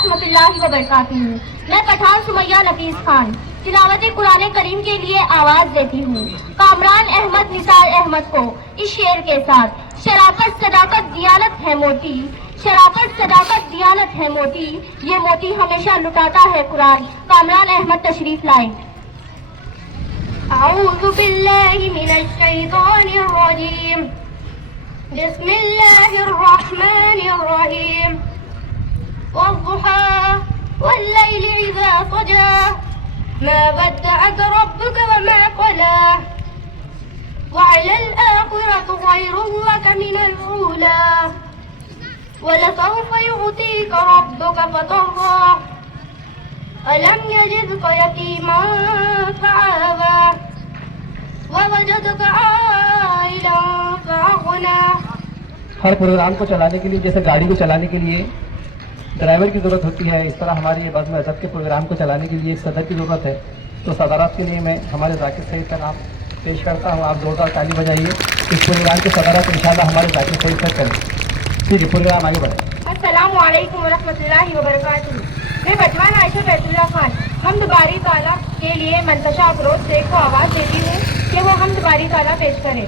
ورحمۃ اللہ وبرکاتہ۔ میں پٹھان سمیہ نفیس خان تلاوت قرآن کریم کے لیے آواز دیتی ہوں کامران احمد نثار احمد کو اس شعر کے ساتھ۔ شرافت صداقت دیانت ہے موتی، شرافت صداقت دیانت ہے موتی، یہ موتی ہمیشہ لٹاتا ہے قرآن۔ کامران احمد تشریف لائیں۔ اعوذ باللہ من الشیطان الرجیم، بسم اللہ الرحمن الرحیم، والضحى والليل إذا سجى ما ودعك ربك وما قلى وعلى الآخرة خير لك من الأولى ولسوف يعطيك ربك فترضى ألم يجدك يتيما فآوى ووجدك عائلا فأغنى۔ ہر پروگرام کو چلانے کے لیے، جیسے گاڑی کو چلانے کے لیے ڈرائیور کی ضرورت ہوتی ہے، اس طرح ہماری یہ بزم ادب کے پروگرام کو چلانے کے لیے ایک صدر کی ضرورت ہے۔ تو صدارت کے لیے میں ہمارے ذاکر سعید کا نام پیش کرتا ہوں۔ آپ زوردار تالی بجائیے۔ اس پروگرام کی صدارت انشاءاللہ ہمارے ذاکر سعید سے کریں۔ ٹھیک ہے، پروگرام آگے بڑھے۔ السلام علیکم ورحمۃ اللہ وبرکاتہ۔ میں بجوان عائشہ بیت اللہ خان حمد باری تعالیٰ کے لیے منتشا افروز شیخ کو آواز دیتی ہوں کہ وہ حمد باری تعالیٰ پیش کرے۔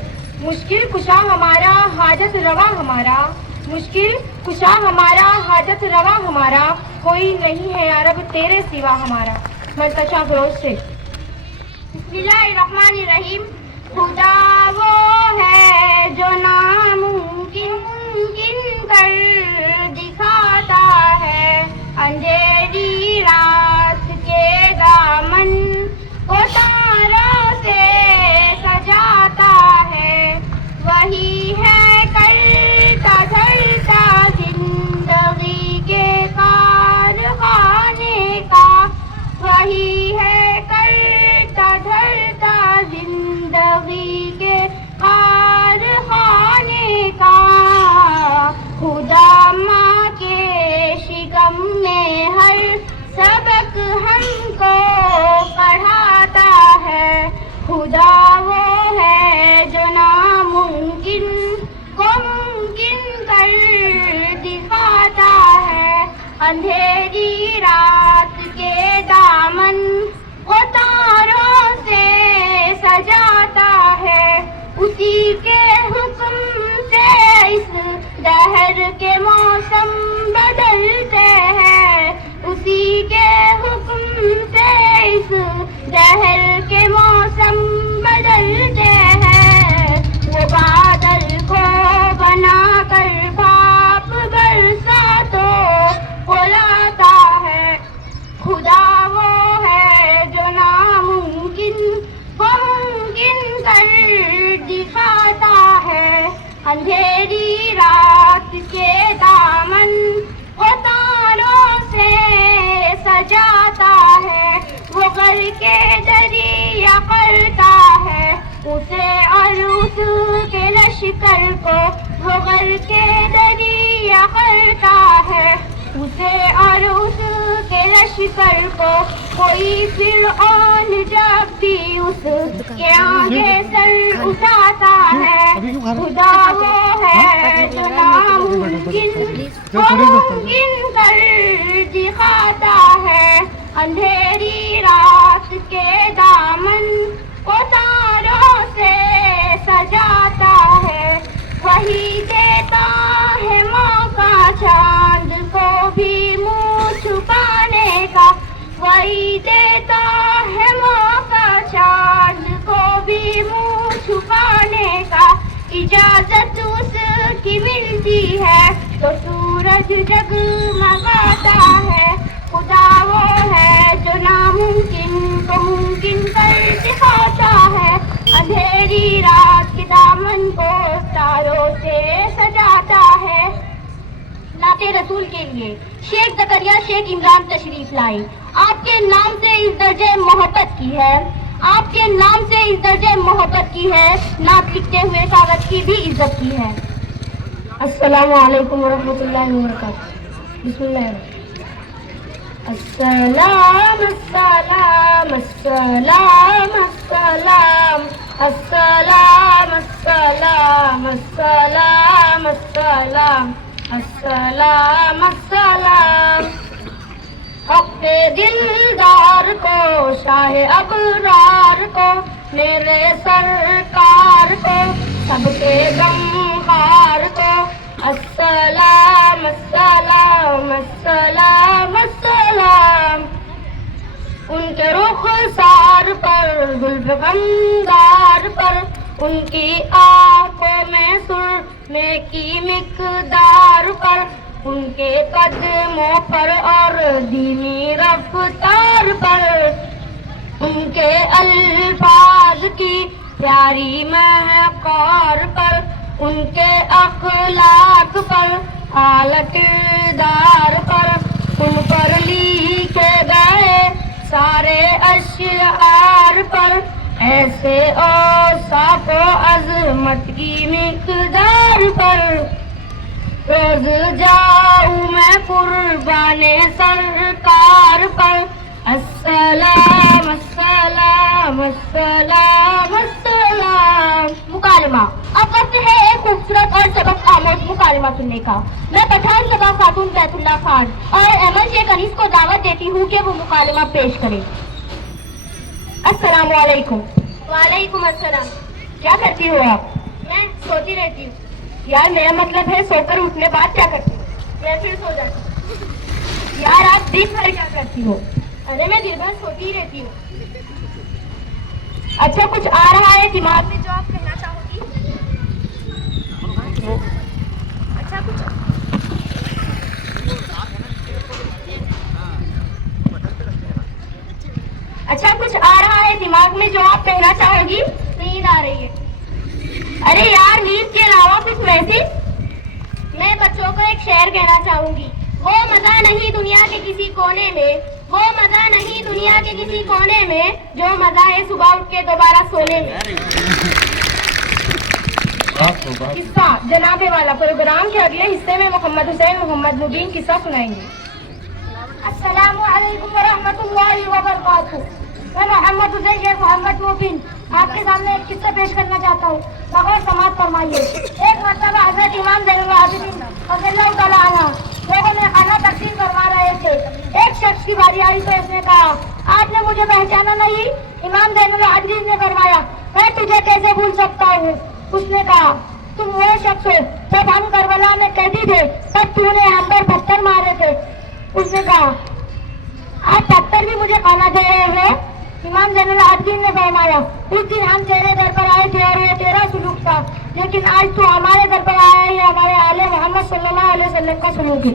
مشکل کشا ہمارا حاجت روا ہمارا، مشکل کشا ہمارا حاجت روا ہمارا، کوئی نہیں ہے یا رب تیرے سوا ہمارا۔ منتشا افروز شیخ۔ بسم اللہ الرحمن الرحیم۔ خدا وہ ہے جو ناممکن ممکن کر دکھاتا ہے، اندھیری رات کے دامن کو تاروں سے سجاتا ہے، وہی ہے کرتا دھرتا زندگی کے کارخانے کا، وہی ہے کرتا دھرتا زندگی کے کارخانے کا۔ خدا ماں کے شکم میں ہر سبق ہم کو پڑھاتا ہے، خدا وہ ہے جو ناممکن کو ممکن کر دکھاتا ہے، اندھیری رات کے دامن کو تاروں سے سجاتا ہے، اسی کے حکم سے اس دہر کے موسم بدلتے ہیں، اسی کے حکم سے اس دہر کے موسم بدلتے ہیں، وہ بادل کو بنا کر بھاپ برساتوں کو لاتا ہے، خدا وہ ہے جو ناممکن کو ممکن کر دکھاتا ہے، اندھیری رات کے دامن کو تاروں سے سجاتا ہے، وہ کر کے دریا کرتا ہے اسے اور اس کے لشکر کو، وہ کر کے دریا کرتا ہے اسے اور اس کے لشکر کو، کوئی فرعون جب بھی اس کے آگے سر اٹھاتا ہے، خدا وہ ہے جو ناممکن کو ممکن کر دکھاتا ہے، اندھیری رات کے دامن کو تاروں سے سجاتا ہے، وہی دیتا ہے موقع چاند کو بھی منہ چھپانے کا، وہی دیتا ہے موقع چاند کو بھی منہ چھپانے کا، اجازت اس کی ملتی ہے تو سورج جگمگاتا ہے، خدا وہ ہے جو ناممکن کو ممکن کر دکھاتا ہے، اندھیری رات کے دامن کو تاروں سے سجاتا ہے۔ نعت رسول کے لیے شیخ زکریا شیخ عمران تشریف لائیں۔ آپ کے نام سے اس درجے محبت کی ہے، آپ کے نام سے اس درجے محبت کی ہے، نعت لکھتے ہوئے کاغذ کی بھی عزت کی ہے۔ السلام علیکم ورحمۃ اللہ وبرکاتہ۔ بسم اللہ الرحمن السلام السلام السلام السلام السلام السلام السلام السلام السلام السلام دلدار کو، شاہ ابرار کو، میرے سرکار کو، سب کے غمخوار کو، السلام السلام السلام السلام۔ ان کے رخسار پر، زلف غمدار پر، ان کی آنکھوں میں سرمے کی مقدار پر، ان کے قدموں پر اور دھیمی رفتار پر، ان کے الفاظ کی پیاری مہکار پر، ان کے اخلاق پر، اعلیٰ کردار پر، ان پر لکھے گئے سارے اشعار پر، ایسے اوصاف و عظمت کی مقدار پر، روز جاؤں میں قربان سرکار پر، السلام السلام السلام السلام۔ مکالمہ۔ اب وقت ہے ایک خوبصورت اور سبق آموز مکالمہ سننے کا۔ میں پٹھان زدہ خاتون بیت اللہ خان اور احمد شیخ انیس کو دعوت دیتی ہوں کہ وہ مکالمہ پیش کریں۔ السلام علیکم۔ وعلیکم السلام۔ کیا کرتی ہو آپ؟ میں سوتی رہتی ہوں۔ یار میرا مطلب ہے سو کر اٹھنے بعد کیا کرتی ہو؟ میں پھر سو جاتی ہوں۔ یار آپ دن بھر کیا کرتی ہو؟ ارے میں دن بھر سوتی ہی رہتی ہوں۔ اچھا کچھ آ رہا ہے دماغ میں جو آپ کہنا چاہو گی؟ اچھا کچھ آ رہا ہے دماغ میں جو آپ کہنا چاہو گی؟ نیند آ رہی ہے۔ ارے یار نیند کے علاوہ کچھ میسج؟ میں بچوں کو ایک شعر کہنا چاہوں گی۔ وہ مزہ نہیں دنیا کے کسی کونے میں، وہ مزہ نہیں دنیا کے کسی کونے میں، جو مزہ ہے صبح اٹھ کے دوبارہ سونے میں۔ قصہ جناب والا۔ پروگرام کے اگلے حصے میں محمد حسین محمد مبین قصہ سنائیں گے۔ السلام علیکم ورحمۃ اللہ وبرکاتہ۔ میں محمد حسین شیخ محمد مبین آپ کے سامنے ایک قصہ پیش کرنا چاہتا ہوں، بغور سماعت فرمائیے۔ ایک مرتبہ حضرت امام زین العابدین رضی اللہ تعالیٰ عنہ لوگوں میں کھانا تقسیم کروا رہے تھے۔ ایک شخص کی باری آئی تو اس نے کہا، آپ نے مجھے پہچانا نہیں؟ امام زین العابدین نے فرمایا، میں تجھے کیسے بھول سکتا ہوں؟ اس نے کہا، تم وہ شخص ہو جب ہم کربلا میں قیدی تھے تب تو نے ہم پر پتھر مارے تھے۔ اس نے کہا، آپ پتھر بھی مجھے کھانا دے رہے ہو؟ امام زین العابدین نے فرمایا، اس دن ہم تیرے در پر آئے تھے اور وہ تیرا سلوک تھا، لیکن آج تو ہمارے در پر آیا ہے، ہمارے آل محمد صلی اللہ علیہ وسلم کا سلوک ہے۔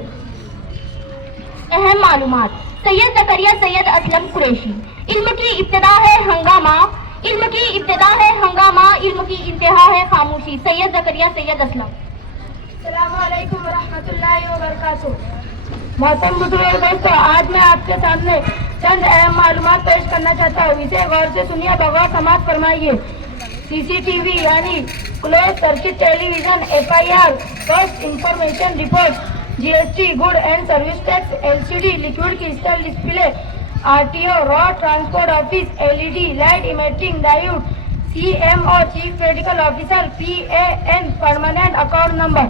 اہم معلومات۔ سید زکریا سید اسلم قریشی۔ علم کی ابتدا ہے ہنگامہ، علم کی ابتدا ہے ہنگامہ، علم کی انتہا ہے خاموشی۔ سید زکریا سید اسلم۔ السلام علیکم ورحمۃ اللہ وبرکاتہ۔ محترم بزرگ دوستو، آج میں آپ کے سامنے چند اہم معلومات پیش کرنا چاہتا ہوں، اسے غور سے سنیے، بغور سماعت فرمائیے۔ CCTV یعنی close circuit television, FIR first information report, GST good and service tax, LCD liquid crystal display, RTO road transport office, LED light emitting diode, CMO chief medical officer, PAN permanent account number.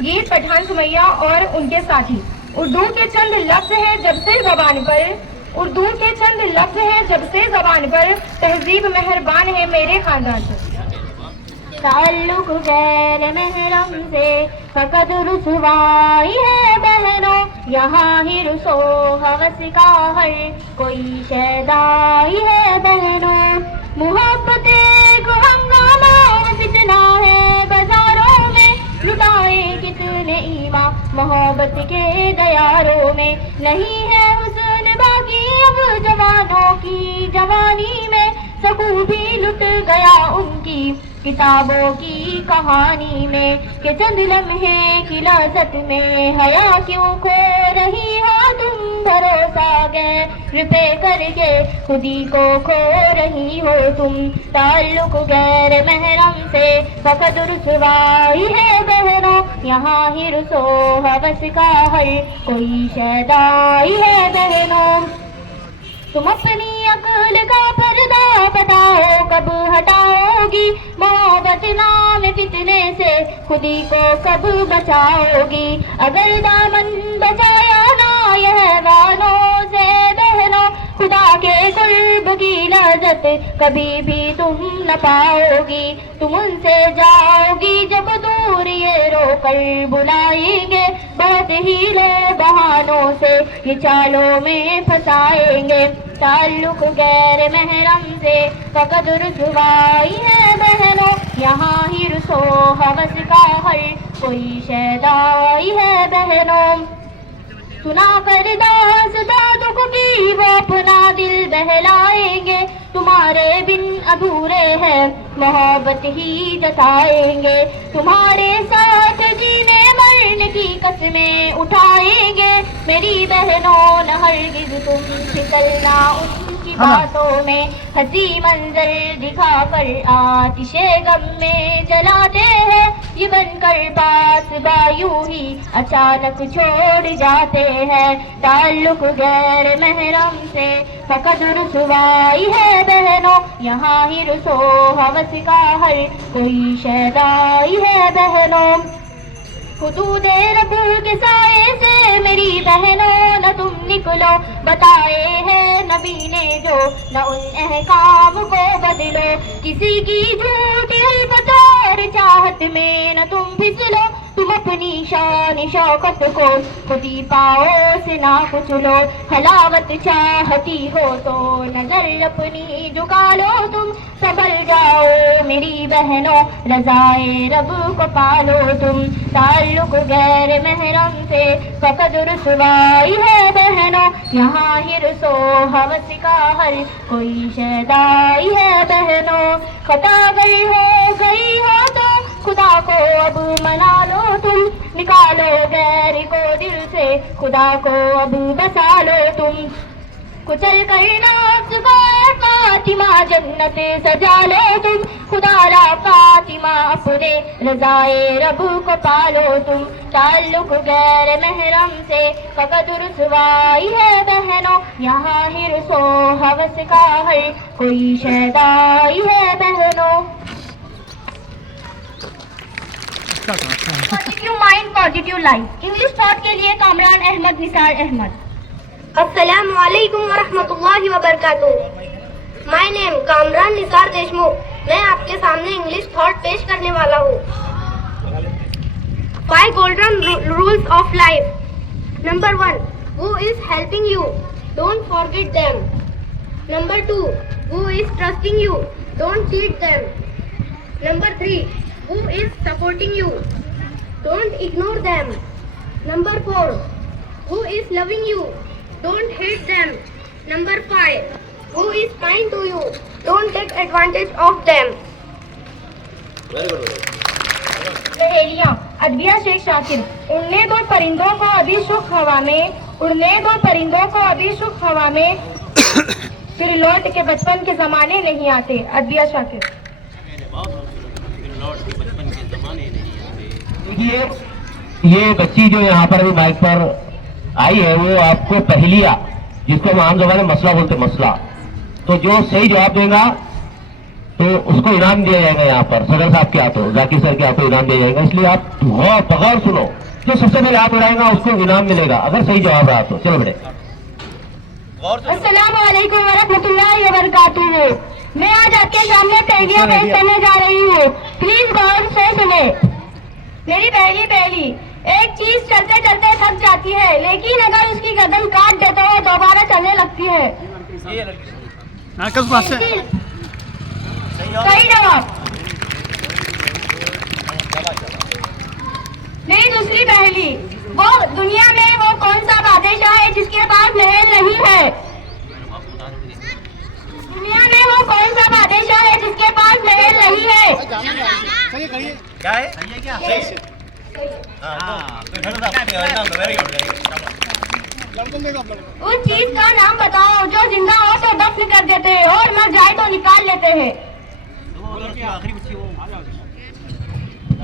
یہ پٹھان سمیہ اور ان کے ساتھی۔ اردو کے چند لفظ ہیں جب سے زبان پر، اردو کے چند لفظ ہیں جب سے زبان پر، تہذیب مہربان ہے میرے خاندان سے۔ تعلق غیر محرم سے فقط رسوائی ہے بہنوں، یہاں ہی رسو ہوس کا ہر کوئی شیدائی ہے بہنوں، محبت ایک ہنگامہ فتنہ ہے بازاروں میں، لٹائے کتنے ایمان محبت کے دیاروں میں، نہیں ہے حسن باقی اب جوانوں کی جوانی میں، سکون بھی لٹ گیا ان کی کتابوں کی کہانی میں، کہ چند لمحے کی لذت میں حیا کیوں کھو رہی ہو تم، بھروسہ غیر پہ کر کے خودی کو کھو رہی ہو تم، تعلق غیر محرم سے فقط رسوائی ہے بہنوں، یہاں ہی رسو ہوس کا ہر کوئی شیدائی ہے بہنوں، تم اپنی عقل کا پردہ بتاؤ کب ہٹاؤ گی، محبت نام فتنے سے خود ہی کو کب بچاؤگی؟ اگر دامن بچایا نہ یہ حیوانوں سے بہنوں، خدا کے قرب کی لذت کبھی بھی تم نہ پاؤگی۔ تم ان سے جاؤ گی جب دور، یہ رو کر بلائیں گے، بہت ہیلے بہانوں سے یہ چالوں میں پھنسائیں گے۔ تعلق غیر محرم سے فقط رسوائی ہے بہنوں، یہاں حرص و ہوس کا ہر کوئی شیدائی ہے بہنوں۔ سنا کر داستاں دکھ کی وہ اپنا دل بہلائیں گے، تمہارے بن ادھورے ہیں محبت ہی جتائیں گے، تمہارے ساتھ جینے مرنے کی قسمیں اٹھائیں گے۔ میری بہنوں نہ ہرگز تم پھسلنا ان کی باتوں میں، ہنسی منظر دکھا کر آتش غم میں جلاتے ہیں، یہ بن کر پاس بایوں ہی اچانک چھوڑ جاتے ہیں۔ تعلق غیر محرم سے فقط رسوائی ہے بہنوں، یہاں حرص و ہوس کا ہر کوئی شیدائی ہے بہنوں۔ حدود رب کے سائے سے میری بہنوں نہ تم نکلو، بتائے ہیں نبی نے جو نہ ان احکام کو بدلو، کسی کی جھوٹی الفت اور چاہت میں نہ تم پھسلو، تم اپنی شان شوکت کو خود ہی پاؤ سے نہ کچلو، حلاوت چاہتی ہو تو نظر اپنی جھکا لو، تم سنبھل جاؤ میری بہنوں رضائے رب کو پالو تم۔ تعلق غیر محرم سے فقط رسوائی ہے بہنوں، یہاں حرص و ہوس کا ہر کوئی شیدائی ہے بہنوں۔ خطا گر ہو گئی ہو تو خدا کو اب منا لو تم، نکالو غیر کو دل سے خدا کو اب بسا لو تم، کچل کر نفس کو فاطمہ جنت سجا لو تم، خدا را فاطمہ اپنے رضائے رب کو پالو تم۔ تعلق غیر محرم سے فقط رسوائی ہے بہنوں، یہاں حرص و ہوس کا ہر کوئی شیدائی ہے بہنوں۔ Positive mind positive life, English thought کے لیے کامران احمد نثار احمد۔ السلام علیکم ورحمۃ اللہ وبرکاتہ۔ مائی نیم کامران نثار دیشمکھ، میں آپ کے سامنے انگلش تھاٹ پیش کرنے والا ہوں۔ 5 golden rules of life. Number 1, who is helping you? Don't forget them. Number 2, who is trusting you? Don't cheat them. Number 3, who is supporting you? Don't ignore them. Number 4, who is loving you? Don't hate them. Number 5, who is kind to you? Don't take advantage of them. Very good. پہیلیاں، ادبیہ شیخ شاکر۔ اڑنے دو پرندوں کو ابھی شخ ہوا میں، اڑنے دو پرندوں کو ابھی شخ ہوا میں، پھر لوٹ کے بچپن کے زمانے نہیں آتے۔ ادبیہ شاکر۔ دیکھیے یہ بچی جو یہاں پر ابھی مائک پر آئی ہے وہ آپ کو پہیلیہ، جس کو ہم عام زبان میں مسئلہ بولتے مسئلہ، تو جو صحیح جواب دے گا تو اس کو انعام دیا جائے گا۔ یہاں پر صدر صاحب کے ہاتھوں، ذاکر سر کے ہاتھوں انعام دیا جائے گا، اس لیے آپ غور بغور سنو، جو سب سے پہلے آپ اڑائے گا اس کو انعام ملے گا اگر صحیح جواب رہا تو۔ چلو بیٹے۔ السلام علیکم ورحمۃ اللہ وبرکاتہ۔ میں آج آپ کے سامنے پہیلیاں پیش کرنے جا رہی ہوں، پلیز غور سے سنیں۔ میری پہلی، ایک چیز چلتے چلتے تھک جاتی ہے، لیکن اگر اس کی گردن کاٹ دے تو وہ دوبارہ چلنے لگتی ہے۔ صحیح جواب۔ میری دوسری پہلی، وہ دنیا میں وہ کون سا بادشاہ ہے جس کے پاس محل نہیں ہے؟ دنیا میں وہ کون سا بادشاہ ہے جس کے پاس محل نہیں ہے؟ کیا ہے؟ اس چیز کا نام بتاؤ جو زندہ ہو تو دفن کر دیتے ہیں اور مر جائے تو نکال لیتے ہیں۔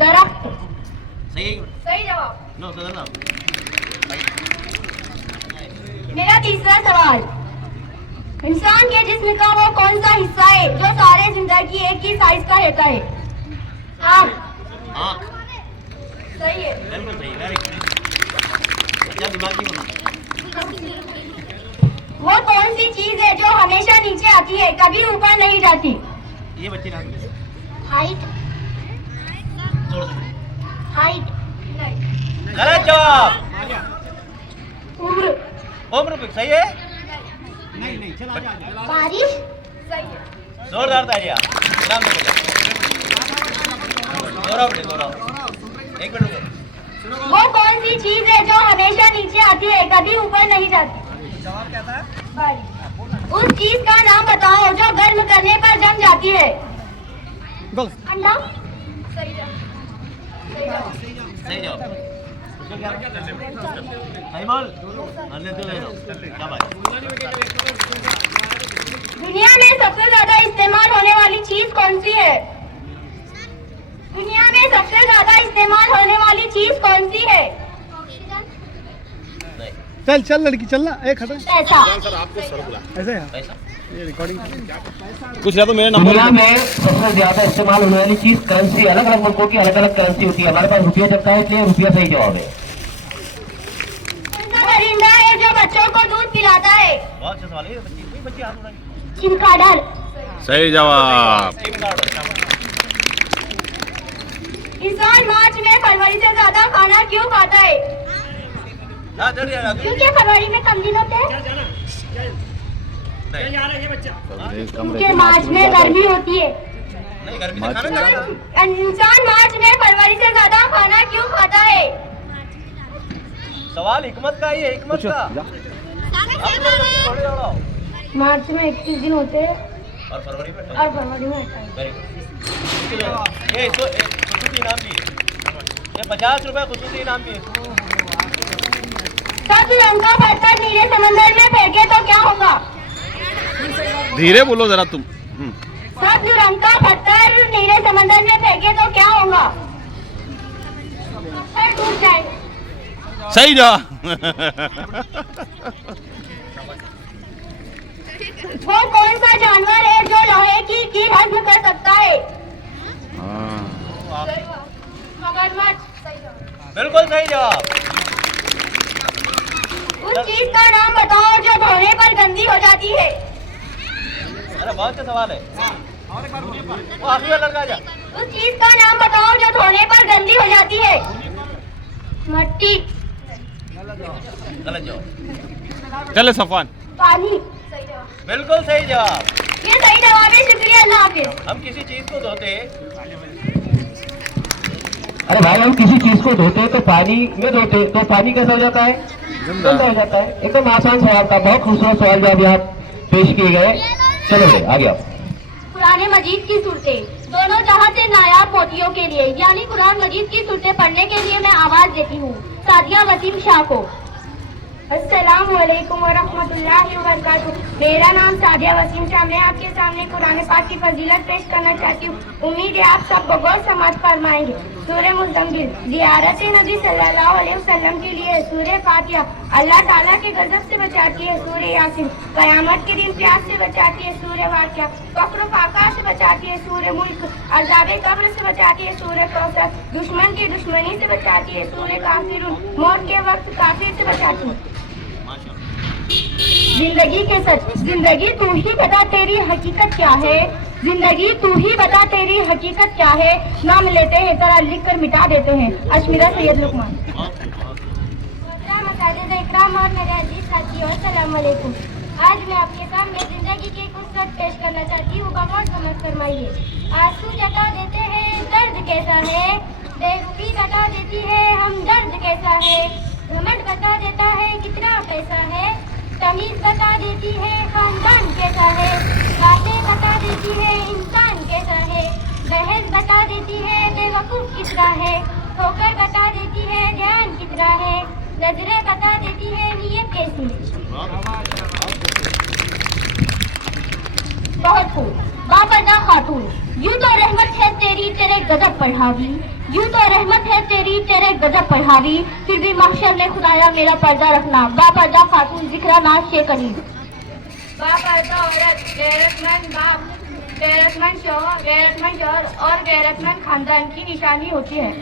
درخت۔ صحیح جواب۔ میرا تیسرا سوال، انسان کے جسم کا وہ کون سا حصہ ہے جو سارے زندگی ایک ہی سائز کا رہتا ہے؟ آنکھ۔ बिल्कुल सही, वेरी गुड। अच्छा दिमाग की बोला। वो कौन सी चीज है जो हमेशा नीचे आती है, कभी ऊपर नहीं जाती? ये बच्चे ना हाइट छोड़ दो। हाइट गलत जवाब। उम्र। उम्र भी सही है। बारिश जोरदार तालियां। नाम बोलो। दोहराओ बेटे दोहराओ। एक मिनट रुको। वो कौन सी चीज है जो हमेशा नीचे आती है, कभी ऊपर नहीं जाती? जवाब क्या था? बारिश। उस चीज का नाम बताओ जो गर्म करने पर जम जाती है। अंडा सही जवाब। सही बोल। अन्य तो ले लो। क्या बात? दुनिया में सबसे ज्यादा इस्तेमाल होने वाली चीज कौन सी है? दुनिया में सबसे ज्यादा इस्तेमाल होने वाली चीज कौन सी है? नहीं। चल चल लड़की चल ना, एक हटो पैसा। ऐसे है पैसा। ये रिकॉर्डिंग कुछ या तो मेरे नंबर दुनिया में सबसे ज्यादा इस्तेमाल होने वाली चीज करेंसी, अलग अलग मुल्कों की अलग अलग करेंसी होती है। हमारे पास रुपया चलता है, इसलिए रुपया सही जवाब है। कौन सा परिंदा है जो बच्चों को दूध पिलाता है? बहुत अच्छा सवाल है। बच्ची हाथ उठाइए। चिमकाडर। सही जवाब। इंसान मार्च में फरवरी से ज्यादा खाना क्यों खाता है? हाँ जल्दी आ जाओ। क्योंकि फरवरी में कम दिन होते हैं। क्योंकि मार्च में गर्मी होती है। नहीं गर्मी से खाना खाना। इंसान मार्च में फरवरी से ज्यादा खाना क्यों खाता है? सवाल हिकमत का ही है, हिकमत का। थोड़ी दौड़ाओ। मार्च में 21 दिन होते हैं और फरवरी में और फरवरी में 28। Very good. ये इसको खुशबू इनाम भी है। ये 50 रुपए खुशबू इनाम भी है। सब्ज रंग का पत्थर नीले समंदर में फेंके तो क्या होगा? धीरे बोलो जरा तुम। सब्ज रंग का पत्थर नीले समंदर में फेंके तो क्या होगा? पत्थर डूब जाएगा। सही जवाब। वो कौन सा जानवर है जो लोहे की हजम कर सकता है? मगरमच्छ। बिल्कुल सही जवाब। उस चीज का नाम बताओ जो धोने पर गंदी हो जाती है। अरे बहुत अच्छा सवाल है। वो आखिरी वाला लड़का जा। उस चीज का नाम बताओ जो धोने पर गंदी हो जाती है। मट्टी। गलत जवाब। चले सफान। पानी। बिल्कुल सही जवाब। ये सही जवाब है, शुक्रिया, अल्लाह हाफिज। हम किसी चीज को धोते अरे भाई, हम किसी चीज को धोते तो पानी में धोते, तो पानी कैसा हो जाता है? गंदा हो जाता है। एकदम आसान सवाल था, बहुत खूबसूरत सवाल जवाब यहाँ पेश किए गए। चलो भाई आगे आप। कुरान मजीद की सूरतें दोनों जहां से नायाब मोतियों के लिए, यानी कुरान मजीद की सूरतें पढ़ने के लिए मैं आवाज देती हूँ सादिया वसीम शाह को। अस्सलामु अलैकुम वरहमतुल्लाहि वबरकातुहू। मेरा नाम सादिया वसीम शाह। मैं आपके सामने कुरान पाक की फजीलत पेश करना चाहती हूँ। उम्मीद है आप सब गौर समाज फरमाएंगे। सूरह मुज़म्मिल ज़ियारत नबी सल्लल्लाहु अलैहि वसल्लम के लिए सूरह फातिहा अल्लाह ताला के गजब से बचाती है। सूरह यासीन क़यामत के दिन प्यास से बचाती है। सूरह वाक़िआ फक्र फाका से बचाती है। सूरह मुल्क अज़ाब कब्र से बचाती है। सूरह कौसर दुश्मन की दुश्मनी से बचाती है। सूरह काफिरून मौत के वक्त काफिर से बचाती है। जिंदगी के सच। जिंदगी तू ही बता तेरी हकीकत क्या है। जिंदगी तू ही बता तेरी हकीकत क्या है। नाम लेते हैं जरा लिख कर मिटा देते हैं। अशमीरा सैयद लुकमान। इकराम और मेरे अजीज साथियों, अस्सलाम वालेकुम। आज मैं आपके सामने जिंदगी की कुछ सच पेश करना चाहती हूँ। गौर समझ फरमाइए। आंसू जता देते हैं दर्द कैसा है। बेवकूफी बता देती है हम दर्द कैसा है। घमंड बता देता है कितना पैसा है। तमीज बता देती है खानदान कैसा है। बातें बता देती है इंसान कैसा है। बहस बता देती है बेवकूफ कितना है। ठोकर बता देती है ध्यान कितना है। नजरें बता देती है नीयत कैसी। बहुत खूब। बापर्दा खातून। यूं तो रहमत है तेरी तेरे गजब पढ़ावी। यूं तो रहमत है तेरी तेरे गजब पढ़ावी। फिर भी महशर में खुदाया मेरा पर्दा रखना। बापर्दा खातून जिक्रा नाज के करीब। बापर्दा औरत गैरतमंद बाप, गैरतमंद शौहर और गैरतमंद खानदान की निशानी होती है।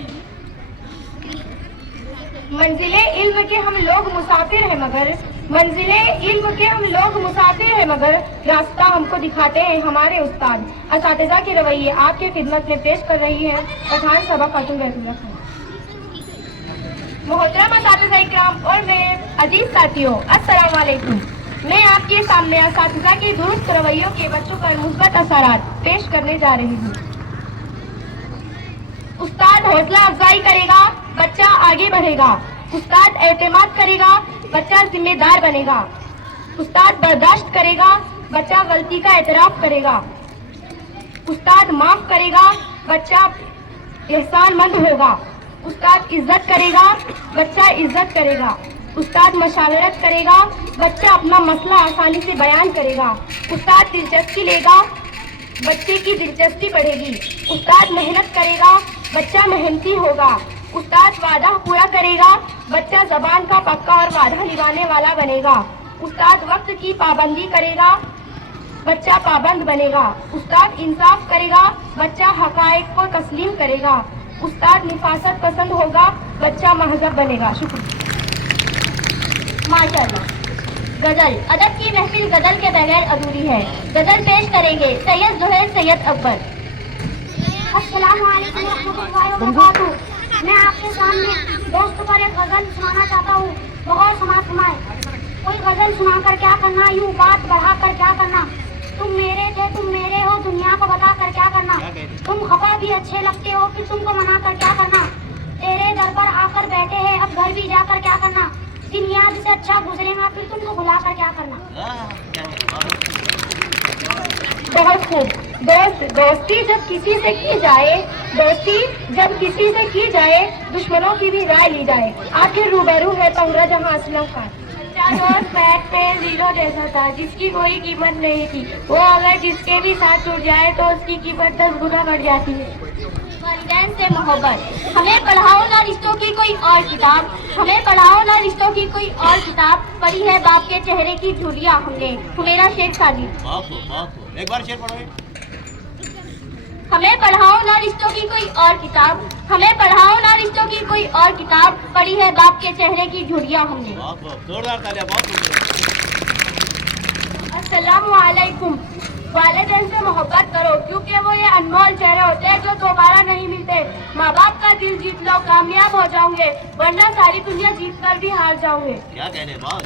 मंजिले इल्म के हम लोग मुसाफिर हैं मगर मंजिले इल्म के हम लोग मुसाफिर हैं मगर रास्ता हमको दिखाते हैं हमारे उस्ताद। असातिज़ा के रवैये आपके खिदमत में पेश कर रही है प्रधान सभा खातून बैतुल्लाह खान। मोहतरम असातिज़ा इकराम और मेरे अजीज साथियों, अस्सलाम वालेकुम। मैं आपके सामने असातिज़ा के दुरुस्त रवैयों के बच्चों पर मुस्बत असरात पेश करने जा रही हूँ। उस्ताद हौसला अफजाई करेगा, बच्चा आगे बढ़ेगा। उस्ताद एतमाद करेगा, बच्चा जिम्मेदार बनेगा। उस्ताद बर्दाश्त करेगा, बच्चा गलती का एतराफ करेगा। उस्ताद माफ करेगा, बच्चा एहसानमंद होगा। उस्ताद इज्जत करेगा, बच्चा इज्जत करेगा। उस्ताद मशावरत करेगा, बच्चा अपना मसला आसानी से बयान करेगा। उस्ताद दिलचस्पी लेगा, बच्चे की दिलचस्पी बढ़ेगी। उस्ताद मेहनत करेगा, बच्चा मेहनती होगा। उस्ताद वादा पूरा करेगा, बच्चा जबान का पक्का और वादा निभाने वाला बनेगा। उस्ताद वक्त की पाबंदी करेगा, बच्चा पाबंद बनेगा। उस्ताद इंसाफ करेगा, बच्चा हकायक को तस्लीम करेगा। उस्ताद निफासत पसंद होगा, बच्चा महजब बनेगा। शुक्रिया। माशाअल्लाह। गजल। अदब की महफिल गजल के बगैर अधूरी है। गजल पेश करेंगे सैयद जुहैर सैयद अकबर। अस्सलाम वालेकुम रहमतुल्लाहि व बरकातुहू। मैं आपके सामने दोस्तों पर एक गजल सुनाना चाहता हूँ। बगौर समाज फरमाए। कोई गजल सुनाकर क्या करना, यूं बात बढ़ाकर क्या करना। तुम मेरे थे, तुम मेरे हो, दुनिया को बताकर क्या करना। तुम खफा भी अच्छे लगते हो, फिर तुमको मनाकर क्या करना। तेरे दर पर आकर बैठे हैं, अब घर भी जाकर क्या करना। दिन याद से अच्छा गुजरेगा, फिर तुमको भुलाकर क्या करना। बहुत खूब। दोस्ती जब किसी से की जाए, दोस्ती जब किसी से की जाए, दुश्मनों की भी राय ली जाए। आखिर रूबरू है पंगरा जहां असलम खान। दोस्त बैट पे जीरो जैसा था, जिसकी कोई कीमत नहीं थी। वो अगर जिसके भी साथ जुड़ जाए तो उसकी कीमत 10 गुना बढ़ जाती है। वालिदैन से मोहब्बत। हमें पढ़ाओ ना रिश्तों की कोई और किताब, हमें पढ़ाओ ना रिश्तों की कोई और किताब। पढ़ी है बाप के चेहरे की झुर्रियाँ हमने। हुमेरा शेख सादी। एक बार शेर पढ़ो। हमें पढ़ाओ ना रिश्तों की कोई और किताब, हमें पढ़ाओ ना रिश्तों की कोई और किताब। पढ़ी है बाप के चेहरे की झुर्रियाँ हमने। जोरदार तालियां। अस्सलामु अलैकुम। वालिदैन से मोहब्बत करो, क्योंकि वो ये अनमोल चेहरे होते हैं जो दोबारा नहीं मिलते। माँ बाप का दिल जीत लो, कामयाब हो जाओगे, वरना सारी दुनिया जीत कर भी हार जाओगे। क्या कहने बात।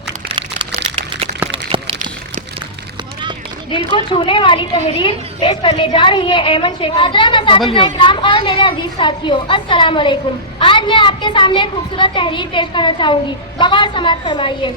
दिल को छूने वाली तहरीर पेश करने जा रही है अहमद शेख। इकराम और मेरे अजीज साथियों, अस्सलाम वालेकुम। आज मैं आपके सामने खूबसूरत तहरीर पेश करना चाहूंगी। बगैर समाज फरमाइए।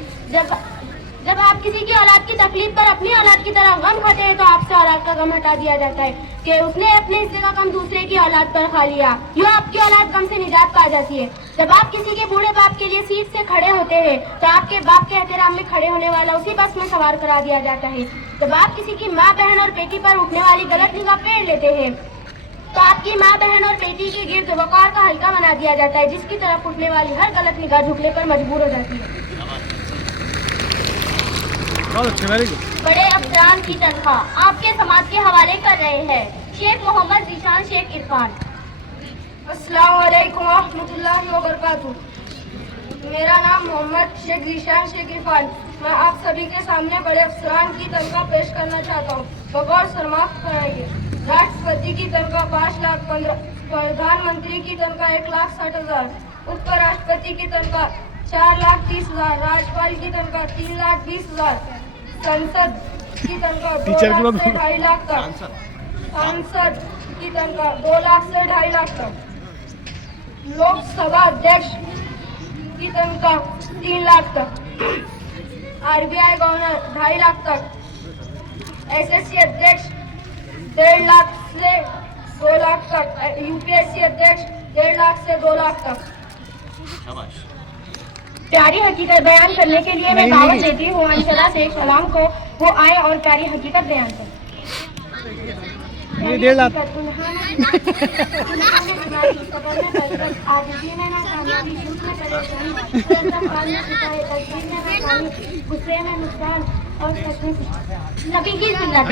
जब आप किसी की औलाद की तकलीफ पर अपनी औलाद की तरह गम खाते हैं तो आपसे औलाद का गम हटा दिया जाता है कि उसने अपने हिस्से का गम दूसरे की औलाद पर खा लिया। यूँ आपकी औलाद गम से निजात पा जाती है। जब आप किसी के बूढ़े बाप के लिए सीट से खड़े होते हैं तो आपके बाप के एहतराम में खड़े होने वाला उसी बस में सवार करा दिया जाता है। जब आप किसी की माँ बहन और बेटी पर उठने वाली गलत निगाह फेर लेते हैं तो आपकी माँ बहन और बेटी के गिर्द वक़ार का हल्का बना दिया जाता है, जिसकी तरफ उठने वाली हर गलत निगाह झुकने पर मजबूर हो जाती है। बड़े अफसरान की तनख्वाह आपके समाज के हवाले कर रहे हैं शेख मोहम्मद जीशान शेख इरफान। अस्सलाम वालेकुम रहमतुल्लाहि व बरकातुहू। मेरा नाम मोहम्मद शेख जीशान शेख इरफान। मैं आप सभी के सामने बड़े अफसरान की तनख्वाह पेश करना चाहता हूँ। बगौर समाप्त कराइए। राष्ट्रपति की तनख्वाह 5 लाख 15, प्रधानमंत्री की तनख्वाह 1,60,000, उपराष्ट्रपति की तनख्वाह 4,30,000, राज्यपाल की तनख्वाह 3,20,000, संसद की तनख्वाह 2 लाख से 2.5 लाख तक, सांसद की तनख्वाह 2 लाख से 2.5 लाख तक, लोकसभा अध्यक्ष की तनख्वाह 3 लाख तक, RBI गवर्नर 2.5 लाख तक, SSC अध्यक्ष 1.5 लाख से 2 लाख तक, UPSC अध्यक्ष 1.5 लाख से 2 लाख तक। प्यारी हकीकत बयान करने के लिए मैं दावत देती हूँ अंशला शेख सलाम को, वो आए और प्यारी हकीकत बयान करें। 1.5 लाख। नबी की सुन्नत।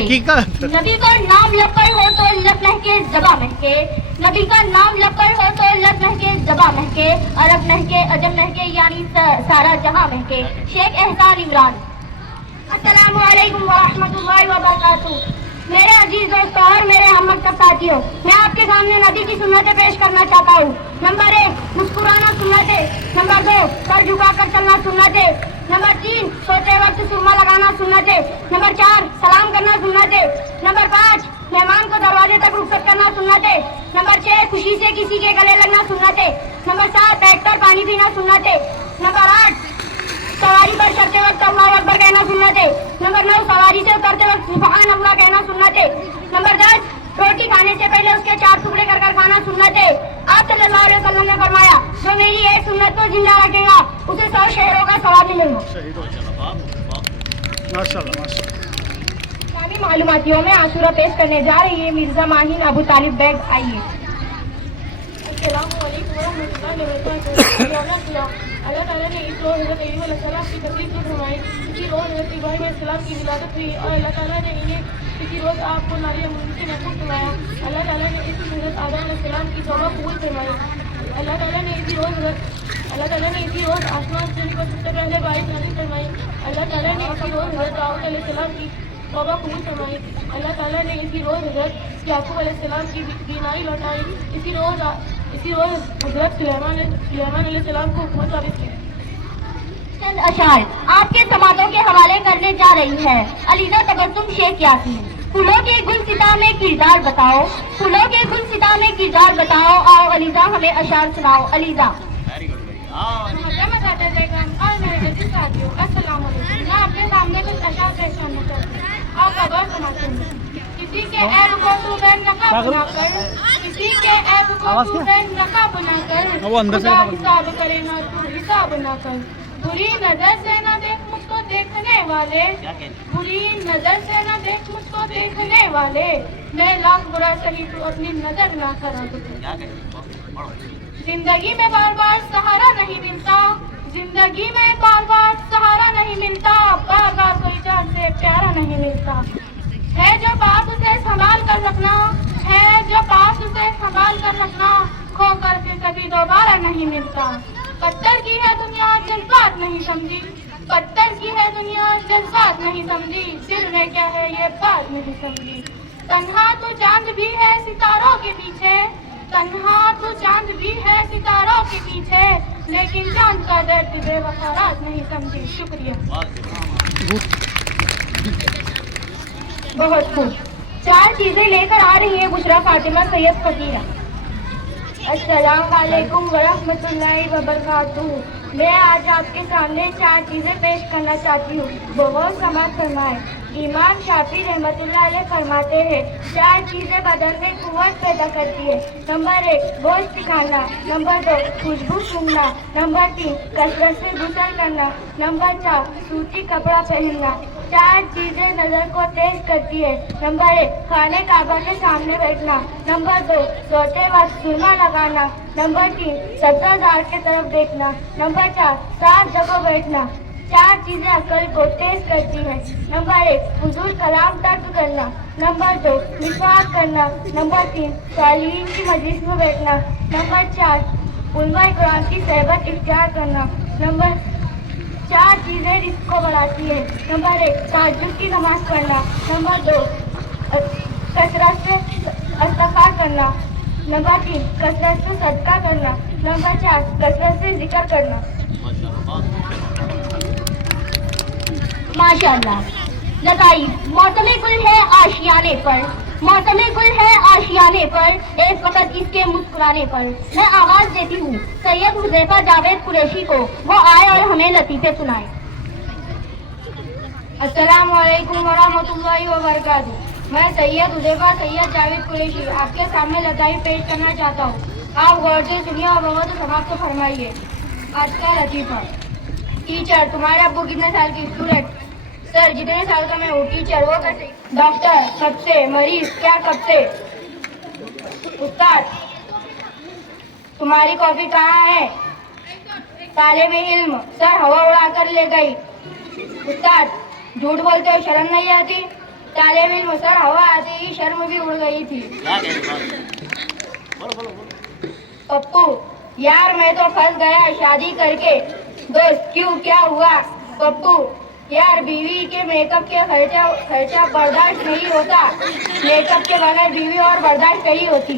नबी का नाम लपकर हो तो लब महके जबा महके, नबी का नाम लपकर हो तो लब महके जबा हवा महके, अरब महके, अजम महके, यानी सारा जहां महके। शेख एहसान इमरान। अस्सलामु अलैकुम व रहमतुल्लाहि व बरकातुहू। मेरे अजीज दोस्तों और मेरे हम मकतब साथियों, मैं आपके सामने नबी की सुन्नतें पेश करना चाहता हूँ। नंबर 1, मुस्कुराना सुन्नतें। नंबर 2, सर झुकाकर चलना सुन्नतें। नंबर 3, सोते वक्त सुरमा लगाना सुन्नतें। नंबर 4, सलाम करना सुन्नतें। नंबर 5, मेहमान को दरवाजे तक रुखसत करना सुन्नतें। नंबर 6, खुशी से किसी के गले लगना सुन्नतें। नंबर 7, बैठकर पानी पीना सुन्नतें। नंबर 8, सवारी पर चढ़ते वक्त अल्लाहु अकबर कहना सुन्नतें। नंबर 9, सवारी से उतरते वक्त सुभान अल्लाह कहना सुन्नतें। नंबर 10, रोटी खाने से पहले उसके 4 टुकड़े कर खाना सुन्नतें। आप सल्लल्लाहु अलैहि वसल्लम ने फरमाया, जो मेरी एक सुन्नत को जिंदा रखेगा उसे 100 शहरों का सवाब मिलेगा। इस्लामी मालूमातियों में आशूरा पेश करने जा रही है मिर्जा माहिन अबू तालिब बैग। आइए। अल्लाह ताला ने इस रोज़ हज़रत ईसा अलैहिस्सलाम की तकलीफ को फरमाई। इसी रोज़ हज़रत इब्राहीम अलैहिस्सलाम की विलादत हुई और अल्लाह ताला ने इन्हें इसी रोज़ आपको नारी अमूरी से महफूज फरमाया। अल्लाह ताला ने इस हज़रत आदम अलैहिस्सलाम की तौबा कबूल फरमाई। अल्लाह ताला ने इसी रोज़ आसमान से पर सबसे पहले बारिश नाज़िल फरमाई। अल्लाह ताला ने इसी रोज़ हज़रत दाऊद अलैहिस्सलाम की तौबा कबूल फरमाई। अल्लाह ताला ने इसी रोज़ हज़रत याकूब अलैहिस्सलाम की बीमारी लौटाई। इसी रोज़ हज़रत सुलेमान अलैहिस्सलाम को हुकूमत वापस की। चंद अशार आपके समातों के हवाले करने जा रही है अलीजा तबस्सुम शेख यासीन। फूलों के गुलसिता में किरदार बताओ, फूलों के गुलसिता में किरदार बताओ। आओ अलीजा हमें अशार सुनाओ। अलीजा। और मेरे अजीज साथियों, अस्सलाम वालेकुम। मैं आपके सामने कुछ अशार पेश करना चाहती हूँ। आप गौर सुनाते हैं। किसी के ऐब को तू नकाब बनाकर, किसी के ऐब को तू नकाब बनाकर, खुदा हिसाब करे ना तू हिसाब ना कर। बुरी नजर से न देख मुझको देखने वाले, बुरी नजर से न देख मुझको देखने वाले। मैं लाख बुरा सही तू अपनी नजर ना करा। जिंदगी में बार बार सहारा नहीं मिलता, जिंदगी में बार बार सहारा नहीं मिलता। बार बार कोई जान से प्यारा नहीं मिलता। है जो बात उसे संभाल कर रखना, है जो बात उसे संभाल कर रखना। खो करके कभी दोबारा नहीं मिलता। पत्थर की है दुनिया जज्बात नहीं समझी, पत्थर की है दुनिया जज्बात नहीं समझी। दिल में क्या है ये बात नहीं समझी। तन्हा तो चांद भी है सितारों के पीछे, तन्हा तो चांद भी है सितारों के पीछे। लेकिन चांद का दर्द बेवफा रात नहीं समझी। शुक्रिया। बहुत खूब। 4 चीजें लेकर आ रही है बुशरा फातिमा सैयद फकीरा। अस्सलाम वालेकुम वरहमतुल्लाहि वबरकातुहू। मैं आज आपके सामने 4 चीजें पेश करना चाहती हूँ। बहुत समझ फरमाए। इमाम शाफी रहमतुल्लाह अलैह फरमाते हैं 4 चीजें बदन में कुव्वत पैदा करती है। नंबर 1, गोश्त खाना। नंबर 2, खुशबू सूंघना। नंबर 3, कसरत से गुस्ल करना। नंबर 4, सूती कपड़ा पहनना। 4 चीजें नजर को तेज करती है। नंबर 1, खाने काबा के सामने बैठना। नंबर 2, सोते वक्त सुरमा लगाना। नंबर 3, सब्जादार की तरफ देखना। नंबर 4, साफ जगह बैठना। 4 चीजें अकल को तेज करती है। नंबर 1, हुजूर कलाम तर्क करना। नंबर 2, मिसवाक करना। नंबर 3, सालिहीन की मजलिस में बैठना। नंबर 4, उलमाए कुरान की सहबत इख्तियार करना। नंबर 4 चीजें रिस्क को बढ़ाती है। नंबर 1, तहज्जुद की नमाज पढ़ना। नंबर 2, कसरत से इस्तिग़फ़ार करना। नंबर 3, कसरत से सदका करना। नंबर 4, कसरत से जिक्र करना। माशाअल्लाह। लताइफ। मौसम गुल है आशियाने पर, मौसम गुल है आशियाने पर, एक वक्त इसके मुस्कुराने पर। मैं आवाज देती हूँ सैयद हुज़ैफा जावेद कुरैशी को, वो आए और हमें लतीफे सुनाए। अस्सलाम वालेकुम वरहमतुल्लाहि वबरकातुहू। मैं सैयद हुज़ैफा सैयद जावेद कुरैशी आपके सामने लताइफ पेश करना चाहता हूँ। आप गौर से सुनिए और बहुत समाप्त फरमाइए। आज का लतीफा। टीचर, तुम्हारे अब्बू कितने साल की? स्टूडेंट, सर जितने साल का मैं हूँ। टीचर, वो कैसे? डॉक्टर, कब से? मरीज, क्या कब से? उस्ताद, तुम्हारी कॉफी कहाँ है? तालिबे इल्म, सर हवा उड़ाकर ले गई। उस्ताद, झूठ बोलते हो, शर्म नहीं आती? तालिबे इल्म, सर हवा आती ही शर्म भी उड़ गई थी। पप्पू, यार मैं तो फंस गया शादी करके। दोस्त क्यों, क्या हुआ? पप्पू, यार बीवी के मेकअप के खर्चा बर्दाश्त नहीं होता। मेकअप के बगैर बीवी और बर्दाश्त नहीं होती।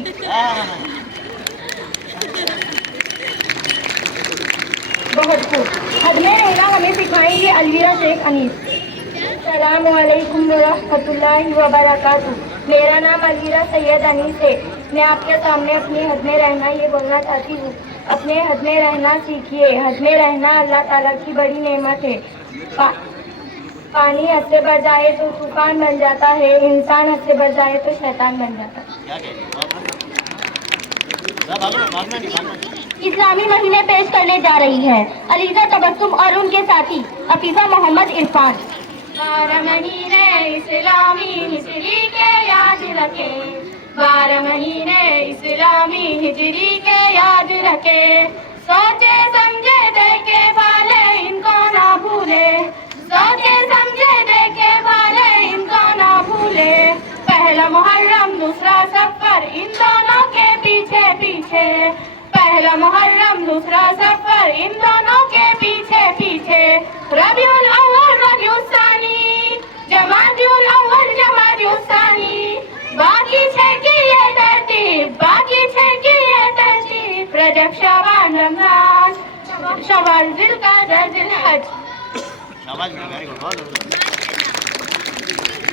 बहुत खूब। हदमे रहना हमें सिखाएंगे अलवीरा शेख अनीस। अस्सलामुअलैकुम वरहमतुल्लाहि वबरकातुहू। मेरा नाम अलवीरा सैयद अनीस है। मैं आपके सामने अपनी हद में रहना ये बोलना चाहती हूँ। अपने हद में रहना सीखिए। हद में रहना अल्लाह ताला की बड़ी नेमत है। पानी हद से बढ़ जाए तो तूफान बन जाता है, इंसान हद से बढ़ जाए तो शैतान बन जाता है। इस्लामी महीने पेश करने जा रही है अलीजा तबस्सुम और उनके साथी हफीजा मोहम्मद इरफान। 12 महीने इस्लामी हिजरी के याद रखे, 12 महीने इस्लामी हिजरी के याद रखे। सोचे समझे देखे वाले इनको ना भूले, सोचे समझे देखे वाले इनको ना भूले। पहला मुहर्रम दूसरा सफर इन दोनों के पीछे पीछे, पहला मुहर्रम दूसरा सफर इन दोनों के पीछे पीछे। रबीउल अव्वल रबीउल सानी, जमादिउल अव्वल जमादिउल सानी। बाकी छह की ये तरतीब, बाकी छह की ये तरतीब। रजब शअबान रमजान शव्वाल जिलक़ादा जिलहज।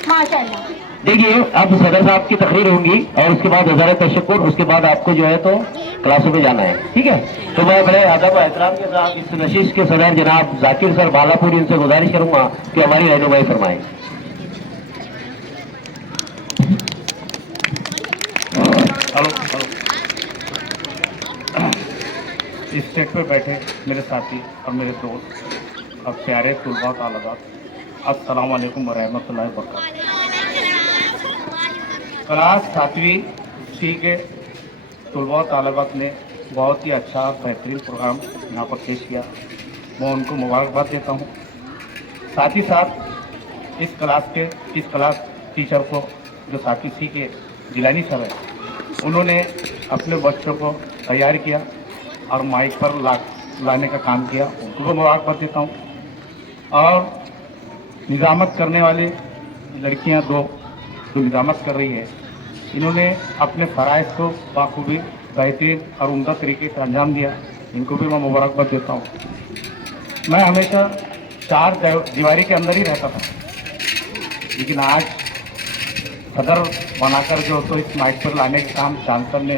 माशाअल्लाह। देखिए अब सदर साहब की तकरीर होंगी और उसके बाद हज़ार तशक्कुर, उसके बाद आपको जो है तो क्लासों में जाना है, ठीक है। तो मैं बड़े अदब और एहतराम के साथ इस नशिश के सदर जनाब जाकिर सर बालापुरी इनसे गुजारिश करूंगा कि हमारी रहनुमाई फरमाएं। हेलो इस स्टेज पे बैठे मेरे साथी और मेरे दोस्त और प्यारे तुलबा तालिबात, अस्सलाम वालेकुम वरहमतुल्लाहि वबरकातुहू। क्लास 7वीं सी के तुलबा तालिबात ने बहुत ही अच्छा बेहतरीन प्रोग्राम यहाँ पर पेश किया। मैं उनको मुबारकबाद देता हूँ। साथ ही साथ इस क्लास टीचर को जो 7वीं सी के जिलानी सर है, उन्होंने अपने बच्चों को तैयार किया और माइक पर लाने का काम किया, उनको मुबारकबाद देता हूँ। और निज़ामत करने वाली लड़कियाँ दो जो निज़ामत कर रही है, इन्होंने अपने फ़राइज़ को बाखूबी बेहतरीन और उम्दा तरीके से अंजाम दिया, इनको भी मैं मुबारकबाद देता हूँ। मैं हमेशा 4 दीवारी के अंदर ही रहता था, लेकिन आज सदर बनाकर जो तो इस माइक पर लाने का काम चांसलर ने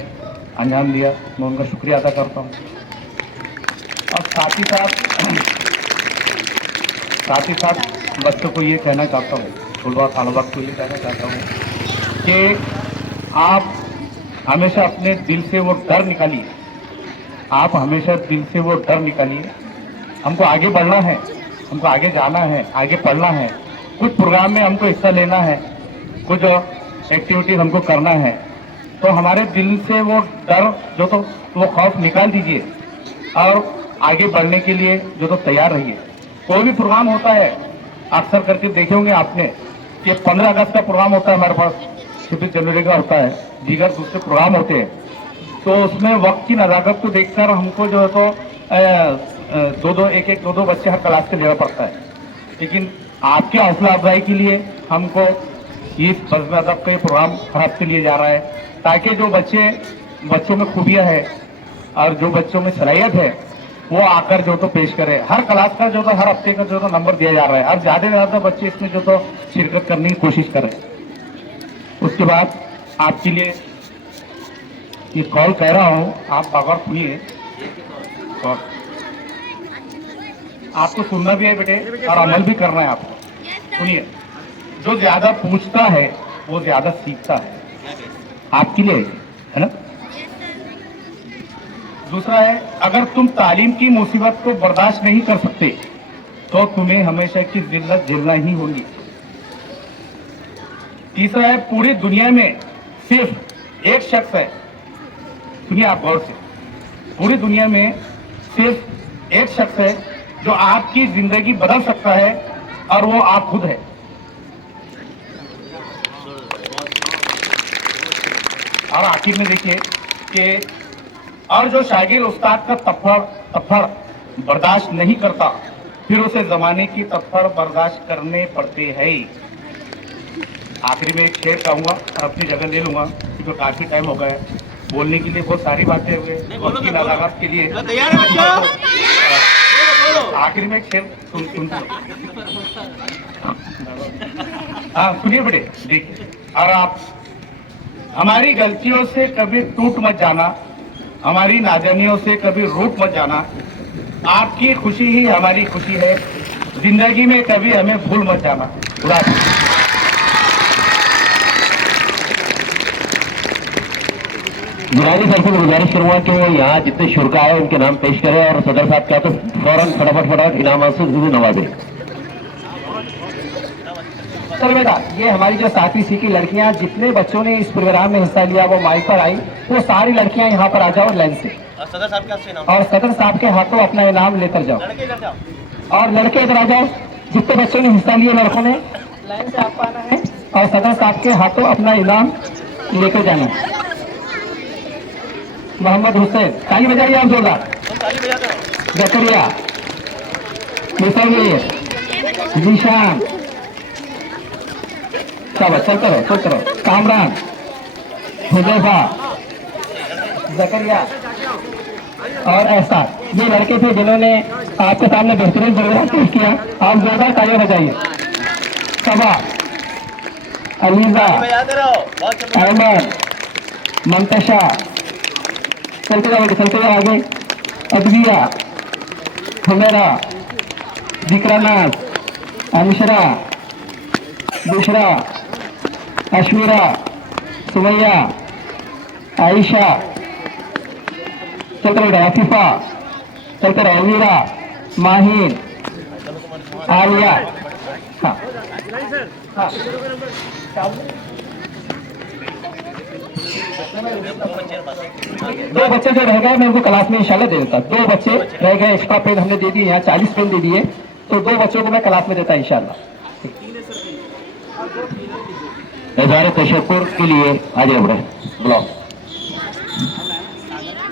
अंजाम दिया, मैं उनका शुक्रिया अदा करता हूँ। और साथ ही साथ बच्चों को ये कहना चाहता हूँ, तुलबा तालिबात को ये कहना चाहता हूँ कि आप हमेशा अपने दिल से वो डर निकालिए, आप हमेशा दिल से वो डर निकालिए। हमको आगे बढ़ना है, हमको आगे जाना है, आगे पढ़ना है, कुछ प्रोग्राम में हमको हिस्सा लेना है, कुछ एक्टिविटीज हमको करना है, तो हमारे दिल से वो डर जो तो वो खौफ निकाल दीजिए और आगे बढ़ने के लिए जो तो तैयार रहिए। कोई भी प्रोग्राम होता है, अक्सर करके देखे होंगे आपने कि 15 अगस्त का प्रोग्राम होता है हमारे पास, 26 जनवरी का होता है, दीगर दूसरे प्रोग्राम होते हैं, तो उसमें वक्त की नज़ाकत को देखकर हमको जो है तो एक दो बच्चे हर क्लास से लेना पड़ता है। लेकिन आपके हौसला अफजाई के लिए हमको इस बज़्म अदब का ये प्रोग्राम हर हफ्ते लिए जा रहा है, ताकि जो बच्चों में खूबियाँ है और जो बच्चों में सलाहियत है वो आकर जो तो पेश करे। हर क्लास का जो तो हर हफ्ते का जो तो नंबर दिया जा रहा है और ज़्यादा से ज़्यादा बच्चे इसमें जो तो शिरकत करने की कोशिश करें। उसके बाद आपके लिए ये कॉल कह रहा हूँ, आप बाबर सुनिए, और आपको सुनना भी है बेटे और अमल भी करना है आपको। सुनिए, जो ज्यादा पूछता है वो ज्यादा सीखता है, आपके लिए है ना। दूसरा है, अगर तुम तालीम की मुसीबत को बर्दाश्त नहीं कर सकते तो तुम्हें हमेशा की जिल्लत झेलना ही होगी। तीसरा है, पूरी दुनिया में सिर्फ एक शख्स है, सुनिए आप गौर से, पूरी दुनिया में सिर्फ एक शख्स है जो आपकी जिंदगी बदल सकता है और वो आप खुद है। और आखिर में देखिए कि और जो शागिर उस्ताद का तफड़ बर्दाश्त नहीं करता, फिर उसे जमाने की तफड़ बर्दाश्त करने पड़ते हैं। आखिरी में एक शेर कहूंगा और अपनी जगह ले लूंगा, जो काफी टाइम हो गया है, बोलने के लिए बहुत सारी बातें हुए, वक्त की नज़ाकत के लिए तैयार है बच्चों? आखिरी में एक शेर सुन हाँ सुनिए बेटे, देखिए। और आप हमारी गलतियों से कभी टूट मत जाना, हमारी नादानियों से कभी रूठ मत जाना। आपकी खुशी ही हमारी खुशी है, जिंदगी में कभी हमें भूल मत जाना। खुदा हाफिज़। गिलानी सर से गुजारिश करूंगा कि वो यहाँ जितने शुरा है उनके नाम पेश करें और सदर साहब क्या तो फौरन फटाफट इनाम से नवाजे। चलो बेटा, ये हमारी जो साथी सी की लड़कियां, जितने बच्चों ने इस प्रोग्राम में हिस्सा लिया वो माइक पर आई, वो सारी लड़कियां यहाँ पर आ जाओ लाइन से, और सदर साहब का इनाम, और सदर साहब के हाथों अपना इनाम लेकर जाओ। लड़के इधर जाओ। और लड़के इधर आ जाओ, जितने बच्चों ने हिस्सा लिए लड़कों ने लाइन से आपको आना है और सदर साहब के हाथों अपना इनाम लेकर जाना है। मोहम्मद हुसैन, ताली बजाइए आप जोरदार। तुम ताली बजाते रहो। जकरिया, मुसाविर, जीशान, चलो चलते रहो। कामरान, हुजैफा, जकरिया और एहसान, ये लड़के थे जिन्होंने आपके सामने बेहतरीन प्रोग्राम पेश किया। आप जोरदार तालियां बजाइए। सबा, अलीजा, ताली बजाते रहो। बहुत शुक्रिया। अहमद, मंतशा, चलते जाओ आगे। अदविया, हुमेरा, जिक्रानाज, अनुशरा, बुशरा, अशमीरा, सुमैया, आयशा, चलते रहो। आफिफा, चलते रहो। अमीरा, माहिन, आलिया, हाँ हाँ दो बच्चे जो रह गए मैं उनको क्लास में इंशाल्लाह दे देता। 2 बच्चे रह गए, एक्स्ट्रा पेन हमने दे दिए, यहाँ 40 पेन दे दिए, तो 2 बच्चों को मैं क्लास में देता इंशाल्लाह। इज़हार तशक्कुर के लिए आगे बढ़े ब्लॉक।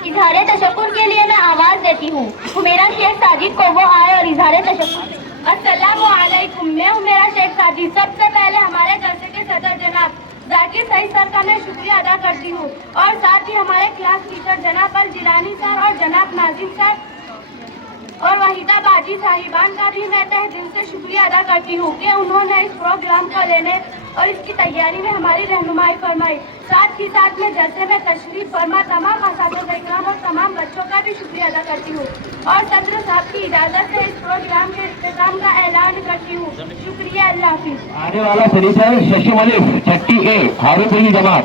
इजहार तशक्कुर के लिए मैं आवाज देती हूँ। हुमेरा शेख साजिद को वो आए और इजहार तशक्कुर। अस्सलामु अलैकुम, मैं हुमेरा शेख साजिद। सबसे पहले हमारे जलसे के सदर जनाब जाकिर सईद सर का मैं शुक्रिया अदा करती हूँ, और साथ ही हमारे क्लास टीचर जनाब अल जिलानी सर और जनाब नाजिम सर और वहीदा बाजी साहिबान का भी मैं तहे दिल से शुक्रिया अदा करती हूँ कि उन्होंने इस प्रोग्राम को लेने और इसकी तैयारी में हमारी रहनुमाई फरमाई। साथ ही साथ में जलसे में तशरीफ फरमा तमाम असातिज़ा-ए-किराम और तमाम बच्चों का भी शुक्रिया अदा करती हूँ, और सदर साहब की इजाज़त से इस प्रोग्राम के इख्तिताम का ऐलान करती हूँ। शुक्रिया, अल्लाह हाफिज़। आने वाला शरीफ है शशि मलिक, छठी ए, हारून भाई जमात,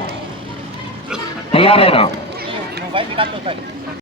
तैयार है ना? मोबाइल निकाल लो।